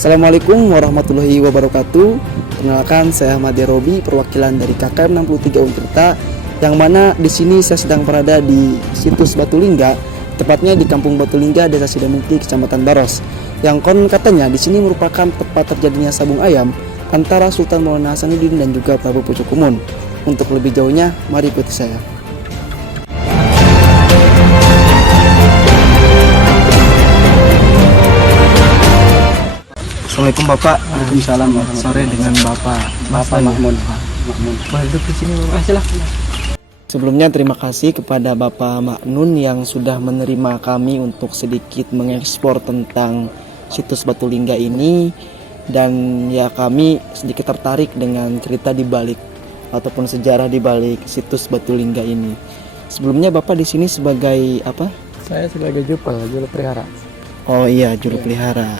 Assalamualaikum warahmatullahi wabarakatuh. Perkenalkan, saya Ahmad Robi, perwakilan dari KKM 63 Untirta, yang mana di sini saya sedang berada di situs Batulingga, tepatnya di Kampung Batulingga, Desa Sidamukti, Kecamatan Baros. Yang konon katanya di sini merupakan tempat terjadinya sabung ayam antara Sultan Maulana Hasanuddin dan juga Prabu Pucukkumon. Untuk lebih jauhnya, mari ikuti saya. Assalamualaikum Bapak. Waalaikumsalam. Sore dengan Bapak Makmun. Boleh duduk di sini Bapak. Silahkan. Sebelumnya terima kasih kepada Bapak Maknun yang sudah menerima kami untuk sedikit mengekspor tentang situs Batulingga ini, dan ya kami sedikit tertarik dengan cerita di balik ataupun sejarah di balik situs Batulingga ini. Sebelumnya Bapak di sini sebagai apa? Saya sebagai juru pelihara. Oh iya, juru pelihara.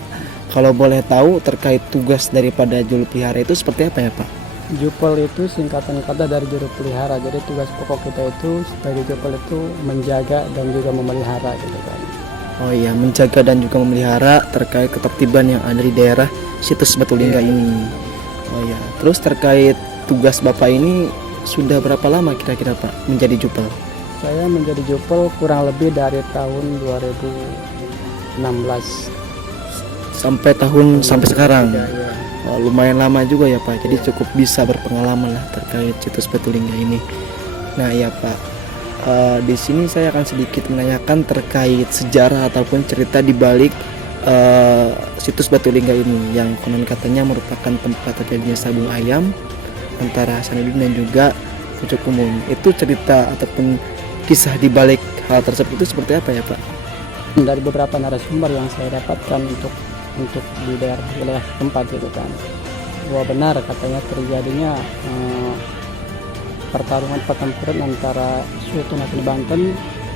Kalau boleh tahu terkait tugas daripada juru pelihara itu seperti apa ya Pak? Jupel itu singkatan kata dari juru pelihara. Jadi tugas pokok kita itu sebagai jupel itu menjaga dan juga memelihara gitu kan. Oh iya, menjaga dan juga memelihara terkait ketertiban yang ada di daerah situs Batulingga ini. Oh iya, terus terkait tugas Bapak ini sudah berapa lama kira-kira Pak menjadi jupel? Saya menjadi jupel kurang lebih dari tahun 2016 sampai sekarang. Ya. Oh, lumayan lama juga ya Pak. Jadi cukup bisa berpengalaman lah terkait situs Batulingga ini. Nah ya Pak, di sini saya akan sedikit menanyakan terkait sejarah ataupun cerita di balik situs Batulingga ini, yang konon katanya merupakan tempat terjadinya sabung ayam antara Hasanuddin dan juga Pucukkumon. Itu cerita ataupun kisah di balik hal tersebut itu seperti apa ya Pak? Dari beberapa narasumber yang saya dapatkan untuk di daerah wilayah tempat gitu kan, bahwa benar katanya terjadinya pertempuran antara Sultan Hasanuddin Banten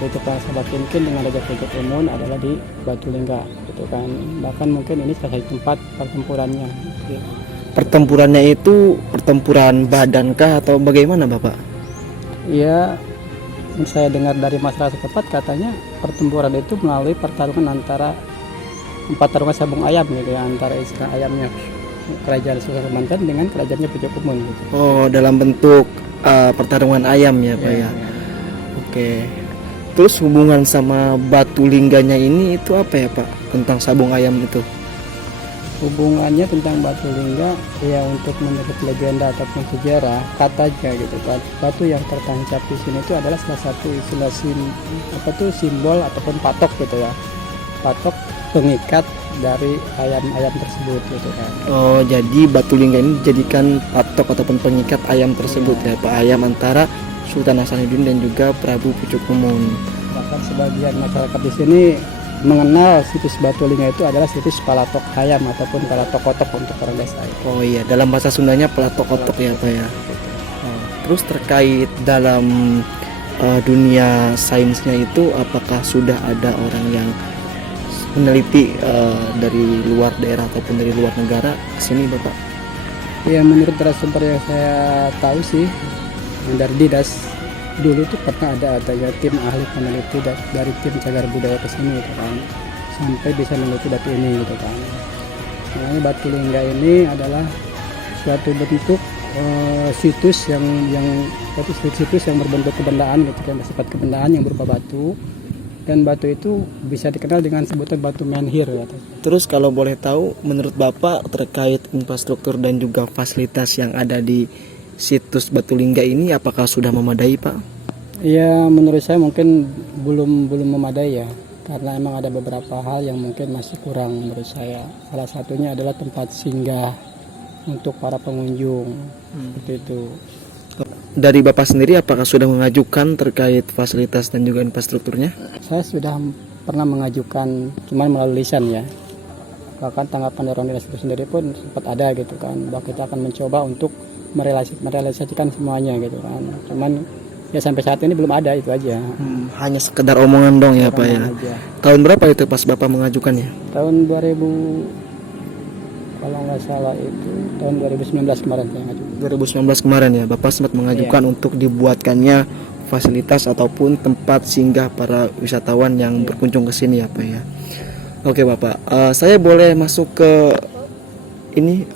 yaitu Sahabat Kinkin dengan Raja Pucukkumon adalah di Batulingga gitu kan. Bahkan mungkin ini salah satu tempat pertempurannya gitu. Pertempurannya itu pertempuran badankah atau bagaimana Bapak? Iya, saya dengar dari masyarakat setempat katanya pertempuran itu melalui pertarungan antara pertarungan sabung ayam gitu ya, antara istilah ayamnya kerajaan Sultan Banten dengan kerajaannya Pucukkumon gitu. Oh, dalam bentuk pertarungan ayam ya Pak ya. Oke. Terus hubungan sama Batulingganya ini itu apa ya Pak tentang sabung ayam itu? Hubungannya tentang Batulingga ya, untuk menurut legenda ataupun sejarah katanya gitu kan, batu yang tertancap di sini itu adalah salah satu istilah simbol ataupun patok gitu ya, patok pengikat dari ayam-ayam tersebut gitu kan. Oh, jadi Batulingga ini dijadikan patok ataupun pengikat ayam tersebut ya Pak, ayam antara Sultan Hasanuddin dan juga Prabu Pucukkumon. Bahkan sebagian masyarakat di sini mengenal situs Batulingga itu adalah situs palatok ayam ataupun palatok kotok untuk orang desa. Oh iya, dalam bahasa Sundanya palatok kotok ya Pak ya. Oh, terus terkait dalam dunia sainsnya itu, apakah sudah ada orang yang meneliti dari luar daerah ataupun dari luar negara ke sini Bapak? Ya, menurut narasumber yang saya tahu sih, yang dari Didas dulu itu pernah ada tim ahli peneliti dari tim cagar budaya ke sini gitu kan, sampai bisa meneliti batu ini gitu kan. Makanya Batulingga ini adalah suatu bentuk situs yang berbentuk kebendaan gitu kan, bersifat kebendaan yang berupa batu, dan batu itu bisa dikenal dengan sebutan batu menhir gitu. Terus kalau boleh tahu menurut Bapak terkait infrastruktur dan juga fasilitas yang ada di situs Batulingga ini apakah sudah memadai Pak? Ya, menurut saya mungkin belum memadai ya, karena emang ada beberapa hal yang mungkin masih kurang menurut saya. Salah satunya adalah tempat singgah untuk para pengunjung seperti itu. Dari Bapak sendiri apakah sudah mengajukan terkait fasilitas dan juga infrastrukturnya? Saya sudah pernah mengajukan, cuman melalui lisan ya. Bahkan tanggapan dari orang dinas itu sendiri pun sempat ada gitu kan, bahwa kita akan mencoba untuk merealisasikan semuanya gitu kan. Cuman ya sampai saat ini belum ada, itu aja. Hanya sekedar omongan dong ya Pak ya. Aja. Tahun berapa itu pas Bapak mengajukannya? Tahun 2000, kalau nggak salah itu tahun 2019 kemarin saya ngajukan. 2019 kemarin ya, Bapak sempat mengajukan untuk dibuatkannya fasilitas ataupun tempat singgah para wisatawan yang berkunjung ke sini ya Pak ya. Oke Bapak, saya boleh masuk ke ini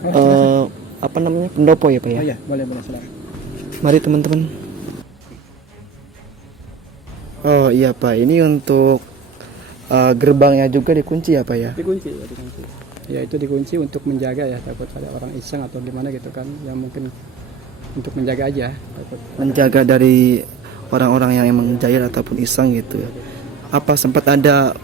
apa namanya, pendopo ya Pak ya? Oh iya, boleh silakan. Mari teman-teman. Oh iya Pak, ini untuk gerbangnya juga dikunci ya Pak ya? Dikunci ya, dikunci. Ya itu dikunci untuk menjaga ya, takut ada orang iseng atau gimana gitu kan, yang mungkin untuk menjaga aja, takut Menjaga dari orang-orang yang emang jahil ataupun iseng gitu ya. Apa sempat ada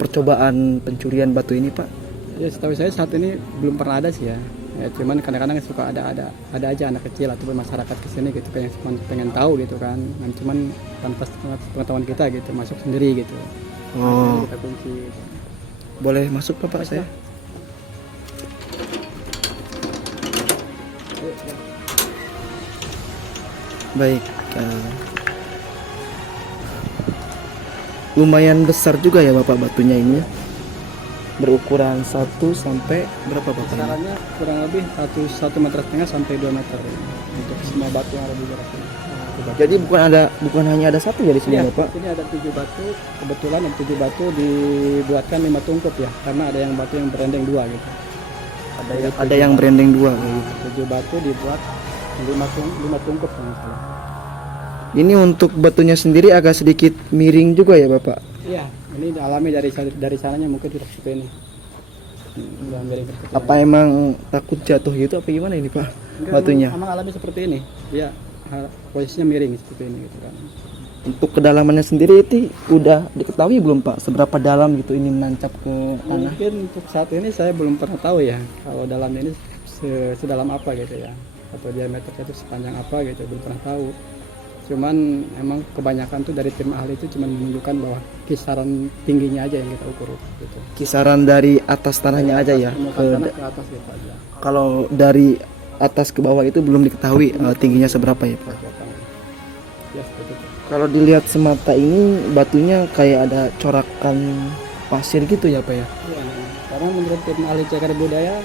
percobaan pencurian batu ini Pak? ya setahu saya saat ini belum pernah ada sih ya. Ya cuman kadang-kadang suka ada aja anak kecil ataupun masyarakat kesini gitu kan yang cuma pengen tahu gitu kan, dan cuman tanpa pengetahuan kita gitu masuk sendiri gitu. Oh, Kita kunci gitu. boleh masuk Bapak saya? Baik. Lumayan besar juga ya Bapak batunya ini. Berukuran 1 sampai berapa Bapak? Kisarannya kurang lebih 1,5 meter sampai 2 meter untuk semua batu yang ada di daerah sini. Jadi bukan hanya ada satu ya di sini Iya, Bapak? ini ada 7 batu, kebetulan yang 7 batu dibuatkan 5 tungkup ya, karena ada yang batu yang berendeng 2 gitu. Ada yang berendeng 2 kayak gitu. 7 batu dibuat 5 tungkup kalau nggak salah. Ini untuk batunya sendiri agak sedikit miring juga ya Bapak? Iya, ini dialami dari sananya mungkin tidak seperti ini. Udah miring seperti ini. Apa emang takut jatuh gitu apa gimana ini Pak? Enggak, Batunya? Emang alami seperti ini. Dia posisinya miring seperti ini gitu kan. Untuk kedalamannya sendiri itu udah diketahui belum Pak? Seberapa dalam gitu ini menancap ke tanah? Mungkin untuk saat ini saya belum pernah tahu ya kalau dalam ini sedalam apa gitu ya, atau diameternya itu sepanjang apa gitu, belum pernah tahu. Cuman emang kebanyakan tuh dari tim ahli itu cuma menunjukkan bahwa kisaran tingginya aja yang kita ukur gitu. Kisaran dari atas tanahnya aja ya? Permukaan tanah ke atas gitu aja. Kalau dari atas ke bawah itu belum diketahui tingginya seberapa ya Pak? Ya seperti itu. Kalau dilihat semata ini batunya kayak ada corakan pasir gitu ya Pak ya? Iya, karena menurut tim ahli cagar budaya,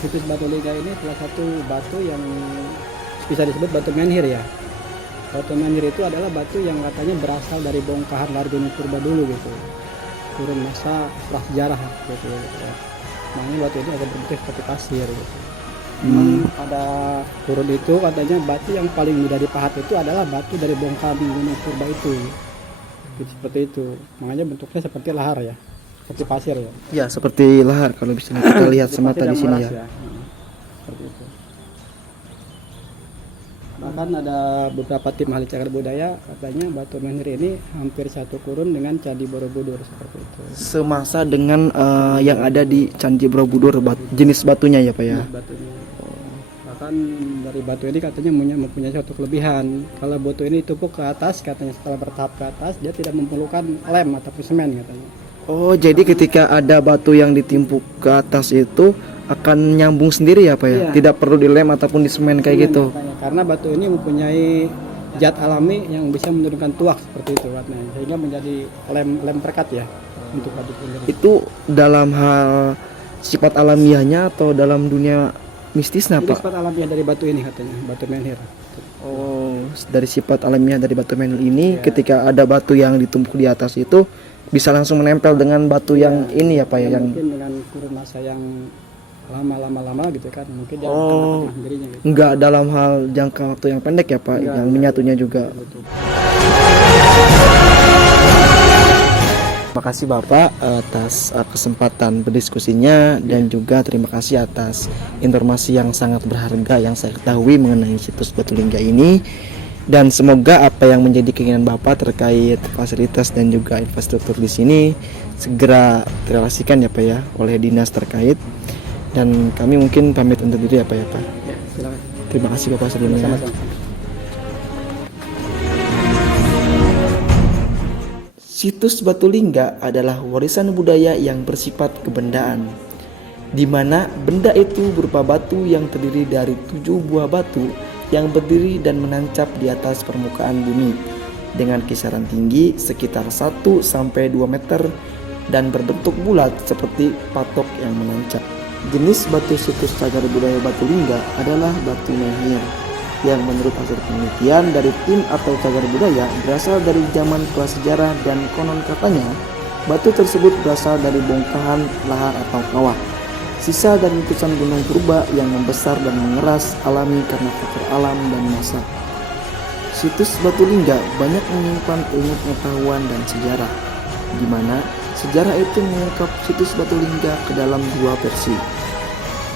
situs Batu Lingga ini salah satu batu yang bisa disebut batu menhir ya. Batu menhir itu adalah batu yang katanya berasal dari bongkahan lahar gunung purba dulu gitu, turun masa prasejarah gitu, ya. Makanya batu ini agak berbentuk seperti pasir gitu. Memang pada turun itu katanya batu yang paling mudah dipahat itu adalah batu dari bongkahan gunung purba itu gitu, seperti itu. Makanya bentuknya seperti lahar ya, seperti pasir ya. Ya seperti lahar kalau bisa kita lihat semata di sini ya. Seperti itu. Bahkan ada beberapa tim ahli cagar budaya katanya batu menhir ini hampir satu kurun dengan Candi Borobudur seperti itu. Semasa dengan yang ada di Candi Borobudur jenis batunya ya Pak ya? Nah, batunya. Bahkan dari batu ini katanya mempunyai suatu kelebihan. Kalau batu ini ditumpuk ke atas, katanya setelah bertahap ke atas dia tidak memerlukan lem ataupun semen katanya. Oh jadi ketika ada batu yang ditimpuk ke atas itu akan nyambung sendiri ya Pak ya? Iya. Tidak perlu dilem ataupun disemen kayak gitu? Makanya, karena batu ini mempunyai zat alami yang bisa menurunkan tuak seperti itu katanya, sehingga menjadi lem perekat ya untuk batu sendiri. Itu dalam hal sifat alamiahnya atau dalam dunia mistisnya Ini Pak? sifat alamiah dari batu ini katanya, batu menhir. Oh dari sifat alamiah dari batu menhir ini Iya. ketika ada batu yang ditumpuk di atas itu bisa langsung menempel dengan batu yang ini ya Pak ya? Yang Mungkin dengan kurun masa yang lama gitu kan, mungkin dia Oh. akan dapat sendirinya gitu. enggak dalam hal jangka waktu yang pendek ya Pak, Enggak, yang menyatunya juga. Betul. Terima kasih Bapak atas kesempatan berdiskusinya dan juga terima kasih atas informasi yang sangat berharga yang saya ketahui mengenai situs Batu Lingga ini, dan semoga apa yang menjadi keinginan Bapak terkait fasilitas dan juga infrastruktur di sini segera terrealisasikan ya Pak ya oleh dinas terkait, dan kami mungkin pamit undur diri ya Pak ya Pak. Ya, silakan. Terima kasih Bapak sebelumnya. Sama-sama. Situs Batu Lingga adalah warisan budaya yang bersifat kebendaan, di mana benda itu berupa batu yang terdiri dari 7 buah batu yang berdiri dan menancap di atas permukaan bumi dengan kisaran tinggi sekitar 1-2 meter dan berbentuk bulat seperti patok yang menancap. Jenis batu situs cagar budaya Batu Lingga adalah batu menhir, yang menurut hasil penelitian dari tim atau cagar budaya berasal dari zaman prasejarah, dan konon katanya batu tersebut berasal dari bongkahan lahar atau kawah. Sisa dari letusan gunung purba yang membesar dan mengeras alami karena faktor alam dan masa. Situs Batu Lingga banyak menyimpan ilmu pengetahuan dan sejarah, di mana sejarah itu mengungkap situs Batu Lingga ke dalam dua versi.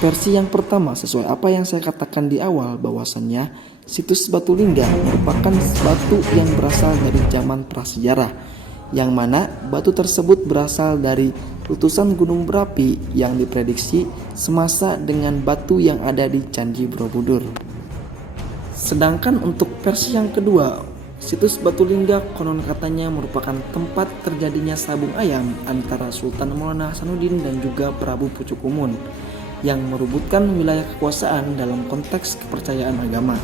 Versi yang pertama sesuai apa yang saya katakan di awal, bahwasannya situs Batu Lingga merupakan batu yang berasal dari zaman prasejarah, yang mana batu tersebut berasal dari letusan gunung berapi yang diprediksi semasa dengan batu yang ada di Candi Borobudur. Sedangkan untuk versi yang kedua, situs Batu Lingga konon katanya merupakan tempat terjadinya sabung ayam antara Sultan Maulana Hasanuddin dan juga Prabu Pucuk-Umun yang merebutkan wilayah kekuasaan dalam konteks kepercayaan agama.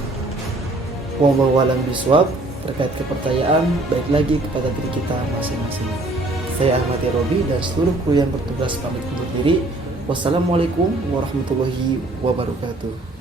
Wallahu a'lam bishawab. Terkait kepercayaan, baik lagi kepada diri kita masing-masing. Saya Ahmad Robi dan seluruh kru yang bertugas pamit undur diri. Wassalamualaikum warahmatullahi wabarakatuh.